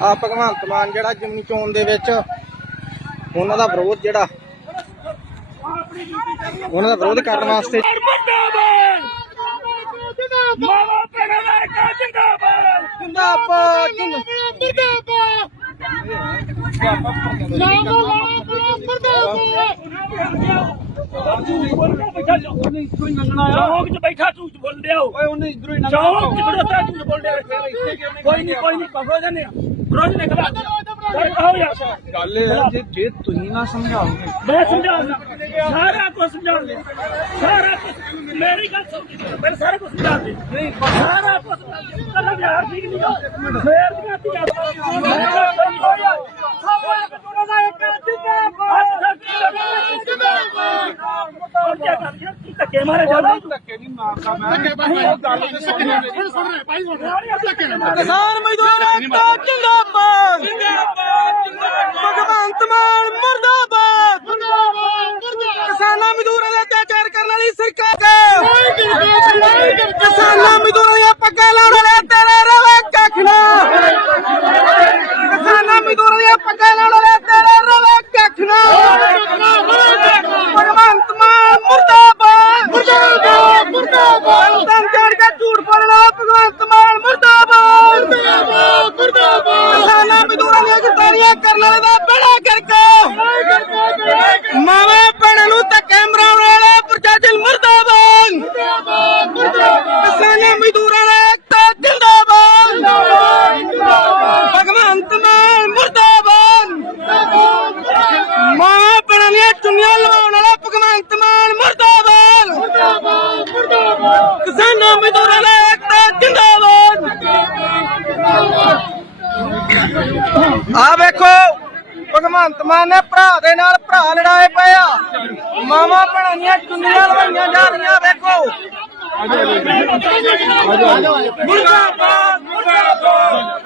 ਆ ਭਗਵੰਤ ਮਾਨ ਜਿਹੜਾ ਜਿਮਨੀ ਚੋਣ ਦੇ ਵਿੱਚ ਉਹਨਾਂ ਦਾ ਵਿਰੋਧ ਜਿਹੜਾ ਉਹਨਾਂ ਦਾ ਵਿਰੋਧ ਕਰਨ ਵਾਸਤੇ ਮੁਰਦਾਬਾਦ! ਮਾਵਾ ਪੈਣਾ ਦਾ ਕਾ ਜਿੰਦਾਬਾਦ! ਜਿੰਦਾਬਾਦ ਚੌਂਕ 'ਚ ਬੈਠਾ ਝੂਠ ਬੋਲ ਰਿਹਾ ਓਏ ਉਹਨੇ ਇਧਰੋਂ ਹੀ ਚੌਂਕ 'ਚ ਖੜੋਤਾ ਝੂਠ ਬੋਲ ਰਿਹਾ। ਕੋਈ ਨਹੀਂ ਕੋਈ ਨਹੀਂ ਪਕੜੋ ਜਾਂਦੇ ਆ। ਰੋਜ਼ ਨੇ ਖੜਾ ਸਰ ਕਹੋ ਯਾਰ ਗੱਲ ਇਹ ਹੈ ਜੇ ਜੇ ਤੁਸੀਂ ਨਾ ਸਮਝਾਓਗੇ ਮੈਂ ਸਮਝਾਉਂਦਾ ਸਾਰਾ ਕੁਝ ਸਮਝਾਉਂਦਾ ਸਾਰਾ ਕੁਝ ਮੇਰੀ ਗੱਲ ਸੁਣ ਮੈਂ ਸਾਰਾ ਕੁਝ ਸਮਝਾ ਦੇ ਨਹੀਂ ਸਾਰਾ ਕੁਝ ਕਦਾ ਯਾਰ ਠੀਕ ਨਹੀਂ ਹੋ ਫੇਰ ਦੀਆਂ ਤੀਆਂ ਹੋ ਯਾਰ ਸਾਰਾ ਕੁਝ ਦਾ ਇੱਕ ਜਿੰਦਾਬਾਦ ਕੀ ਕਰ ਗਿਆ ਕੀ ਧੱਕੇ ਮਾਰੇ ਜਾਦਾ ਧੱਕੇ ਨਹੀਂ ਮਾਰਦਾ ਮੈਂ ਗੱਲ ਤੇ ਸੁਣਨੀ ਕਿਸਾਨ ਮਜ਼ਦੂਰ ਏਕਤਾ ਕਿਸਾਨਾਂ ਮਜ਼ਦੂਰਾਂ ਦੀਆਂ ਪੱਗਾਂ ਲਾਉਣ ਵਾਲੇ ਤੇਰੇ ਰਵੇ ਕੱਖ ਨਾ ਕਿਸਾਨਾਂ ਮਜ਼ਦੂਰਾਂ ਦੀਆਂ ਪੱਗਾਂ ਲਾਉਣ ਵਾਲੇ ਤੇਰੇ ਰਵੇ ਕੱਖ ਨਾ ਭਗਵੰਤ ਮਾਨ ਮੁਰਦਾਬਾਦ ਮੁਰਦਾਬਾਦ ਮੁਰਦਾਬਾਦ ਤਨ ਚੜ ਕੇ ਝੂਠ ਬੋਲਣਾ ਭਗਵੰਤ ਮਾਨ ਮੁਰਦਾਬਾਦ ਮੁਰਦਾਬਾਦ ਮੁਰਦਾਬਾਦ ਕਿਸਾਨਾਂ ਮਜ਼ਦੂਰਾਂ ਦੀਆਂ ਗਰਦਾਰੀਆਂ ਕਰਨ ਵਾਲੇ ਦਾ ਬੜਾ ਕਰਕੇ ਮਾਵੇਂ ਭੈਣਾਂ ਨੂੰ ਧੱਕੇ ਮਰਾਉਣ ਵਾਲੇ ਪ੍ਰਸ਼ਾਸਨ ਮੁਰਦਾਬਾਦ ਮੁਰਦਾਬਾਦ ਮੁਰਦਾਬਾਦ ਕਿਸਾਨਾਂ ਮਜ਼ਦੂਰਾਂ ਦਾ ਏਕਤਾ ਜਿੰਦਾਬਾਦ ਭਗਵੰਤ ਮਾਨ ਮੁਰਦਾਬਾਦ ਮਾਂ ਭੈਣਾਂ ਦੀਆਂ ਚੁੰਨੀਆਂ ਲਵਾਉਣ ਵਾਲਾ ਭਗਵੰਤ ਮਾਨ ਮੁਰਦਾਬਾਦ ਮੁਰਦਾਬਾਦ ਮੁਰਦਾਬਾਦ ਕਿਸਾਨਾਂ ਮਜ਼ਦੂਰਾਂ ਦਾ ਏਕਤਾ ਜਿੰਦਾਬਾਦ ਆ ਵੇਖੋ ਭਗਵੰਤ ਮਾਨ ਨੇ ਭਰਾ ਦੇ ਨਾਲ ਭਰਾ ਲੜਾਏ ਪਏ ਆ ਮਾਵਾਂ ਭੈਣਾਂ ਦੀਆਂ ਚੁੰਨੀਆਂ ਲਵਾਈਆਂ ਜਾ ਰਹੀਆਂ ਵੇਖੋ ਮੁਰਦਾਬਾਦ ਮੁਰਦਾਬਾਦ